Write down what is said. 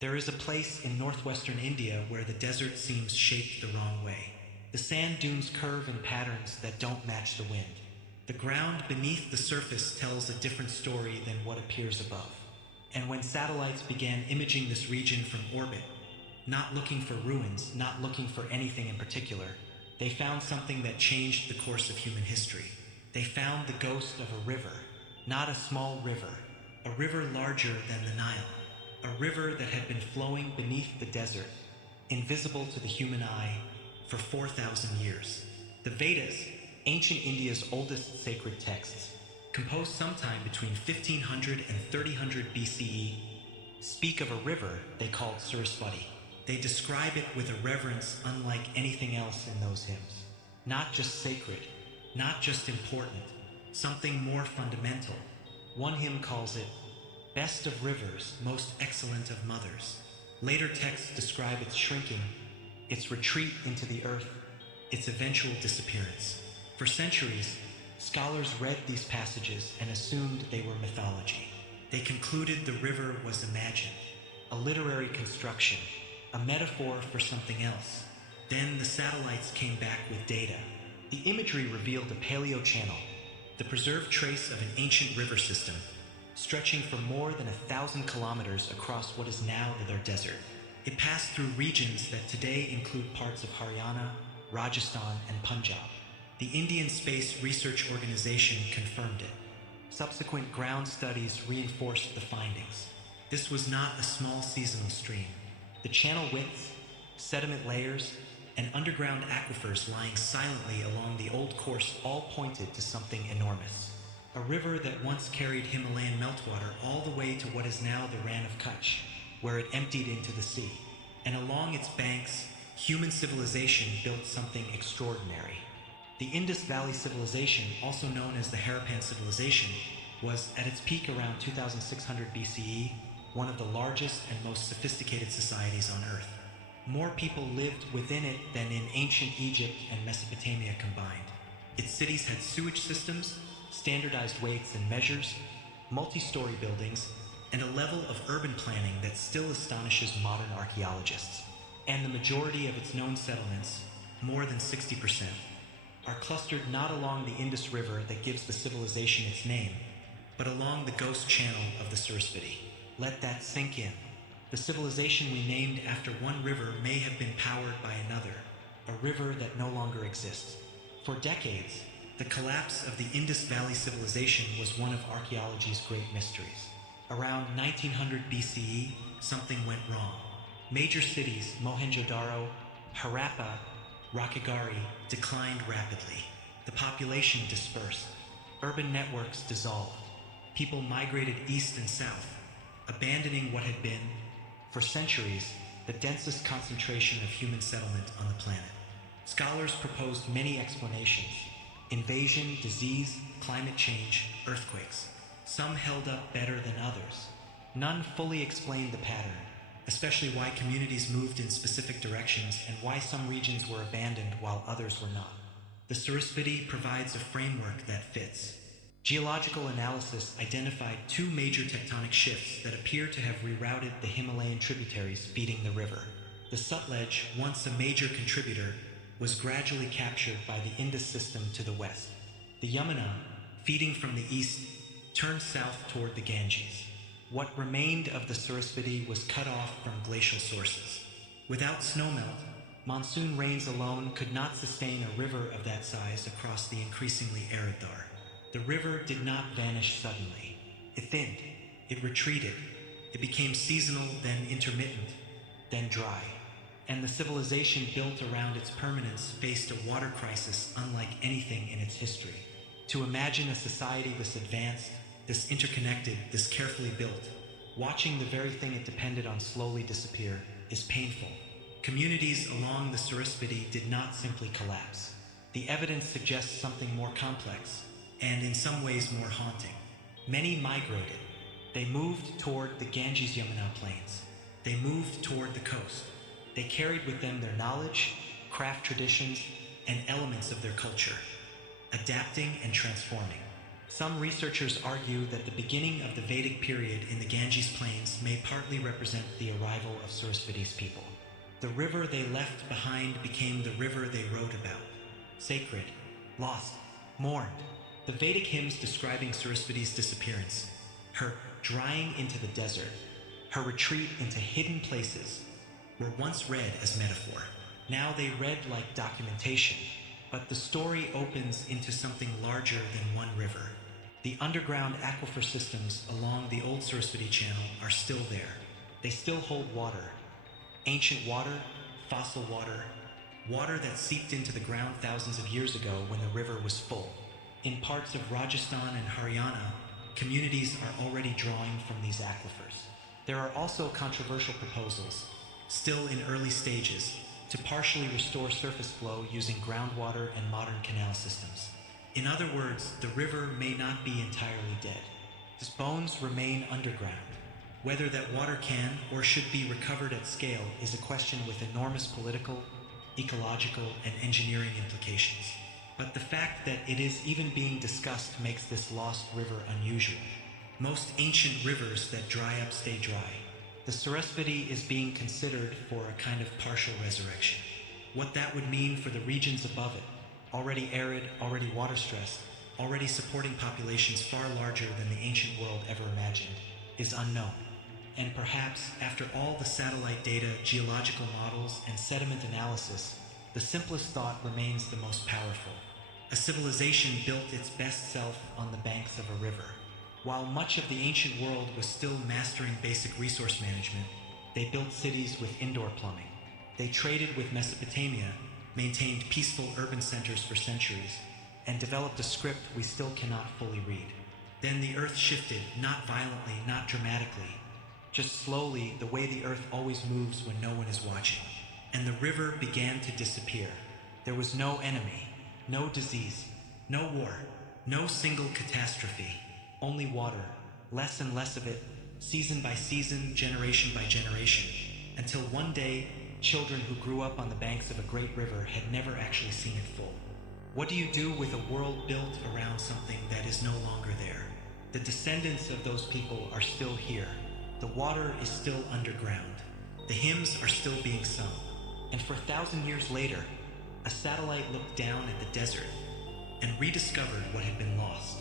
There is a place in northwestern India where the desert seems shaped the wrong way. The sand dunes curve in patterns that don't match the wind. The ground beneath the surface tells a different story than what appears above. And when satellites began imaging this region from orbit, not looking for ruins, not looking for anything in particular, they found something that changed the course of human history. They found the ghost of a river, not a small river, a river larger than the Nile. A river that had been flowing beneath the desert, invisible to the human eye, for 4,000 years. The Vedas, ancient India's oldest sacred texts, composed sometime between 1500 and 3000 BCE, speak of a river they called Saraswati. They describe it with a reverence unlike anything else in those hymns. Not just sacred, not just important, something more fundamental. One hymn calls it best of rivers, most excellent of mothers. Later texts describe its shrinking, its retreat into the earth, its eventual disappearance. For centuries, scholars read these passages and assumed they were mythology. They concluded the river was imagined, a literary construction, a metaphor for something else. Then the satellites came back with data. The imagery revealed a paleo channel, the preserved trace of an ancient river system, stretching for more than 1,000 kilometers across what is now the desert. It passed through regions that today include parts of Haryana, Rajasthan, and Punjab. The Indian Space Research Organization confirmed it. Subsequent ground studies reinforced the findings. This was not a small seasonal stream. The channel width, sediment layers, and underground aquifers lying silently along the old course all pointed to something enormous. A river that once carried Himalayan meltwater all the way to what is now the Rann of Kutch, where it emptied into the sea. And along its banks, human civilization built something extraordinary. The Indus Valley Civilization, also known as the Harappan Civilization, was at its peak around 2600 BCE, one of the largest and most sophisticated societies on Earth. More people lived within it than in ancient Egypt and Mesopotamia combined. Its cities had sewage systems, standardized weights and measures, multi-story buildings, and a level of urban planning that still astonishes modern archaeologists. And the majority of its known settlements, more than 60%, are clustered not along the Indus River that gives the civilization its name, but along the ghost channel of the Saraswati. Let that sink in. The civilization we named after one river may have been powered by another, a river that no longer exists. For decades, the collapse of the Indus Valley Civilization was one of archaeology's great mysteries. Around 1900 BCE, something went wrong. Major cities, Mohenjo-daro, Harappa, Rakhigarhi, declined rapidly. The population dispersed. Urban networks dissolved. People migrated east and south, abandoning what had been, for centuries, the densest concentration of human settlement on the planet. Scholars proposed many explanations: invasion, disease, climate change, earthquakes. Some held up better than others. None fully explained the pattern, especially why communities moved in specific directions and why some regions were abandoned while others were not. The Saraswati provides a framework that fits. Geological analysis identified two major tectonic shifts that appear to have rerouted the Himalayan tributaries feeding the river. The Sutlej, once a major contributor, was gradually captured by the Indus system to the west. The Yamuna, feeding from the east, turned south toward the Ganges. What remained of the Saraswati was cut off from glacial sources. Without snowmelt, monsoon rains alone could not sustain a river of that size across the increasingly arid Thar. The river did not vanish suddenly. It thinned, it retreated, it became seasonal, then intermittent, then dry. And the civilization built around its permanence faced a water crisis unlike anything in its history. To imagine a society this advanced, this interconnected, this carefully built, watching the very thing it depended on slowly disappear, is painful. Communities along the Saraswati did not simply collapse. The evidence suggests something more complex, and in some ways more haunting. Many migrated. They moved toward the Ganges-Yamuna plains. They moved toward the coast. They carried with them their knowledge, craft traditions, and elements of their culture, adapting and transforming. Some researchers argue that the beginning of the Vedic period in the Ganges Plains may partly represent the arrival of Saraswati's people. The river they left behind became the river they wrote about. Sacred, lost, mourned. The Vedic hymns describing Saraswati's disappearance, her drying into the desert, her retreat into hidden places, were once read as metaphor. Now they read like documentation, but the story opens into something larger than one river. The underground aquifer systems along the old Saraswati Channel are still there. They still hold water. Ancient water, fossil water, water that seeped into the ground thousands of years ago when the river was full. In parts of Rajasthan and Haryana, communities are already drawing from these aquifers. There are also controversial proposals, still in early stages, to partially restore surface flow using groundwater and modern canal systems. In other words, the river may not be entirely dead. Its bones remain underground. Whether that water can or should be recovered at scale is a question with enormous political, ecological, and engineering implications. But the fact that it is even being discussed makes this lost river unusual. Most ancient rivers that dry up stay dry. The Saraswati is being considered for a kind of partial resurrection. What that would mean for the regions above it, already arid, already water-stressed, already supporting populations far larger than the ancient world ever imagined, is unknown. And perhaps, after all the satellite data, geological models, and sediment analysis, the simplest thought remains the most powerful. A civilization built its best self on the banks of a river. While much of the ancient world was still mastering basic resource management, they built cities with indoor plumbing. They traded with Mesopotamia, maintained peaceful urban centers for centuries, and developed a script we still cannot fully read. Then the earth shifted, not violently, not dramatically, just slowly, the way the earth always moves when no one is watching. And the river began to disappear. There was no enemy, no disease, no war, no single catastrophe, only water, less and less of it, season by season, generation by generation, until one day, children who grew up on the banks of a great river had never actually seen it full. What do you do with a world built around something that is no longer there? The descendants of those people are still here. The water is still underground. The hymns are still being sung. And for 1,000 years later, a satellite looked down at the desert and rediscovered what had been lost.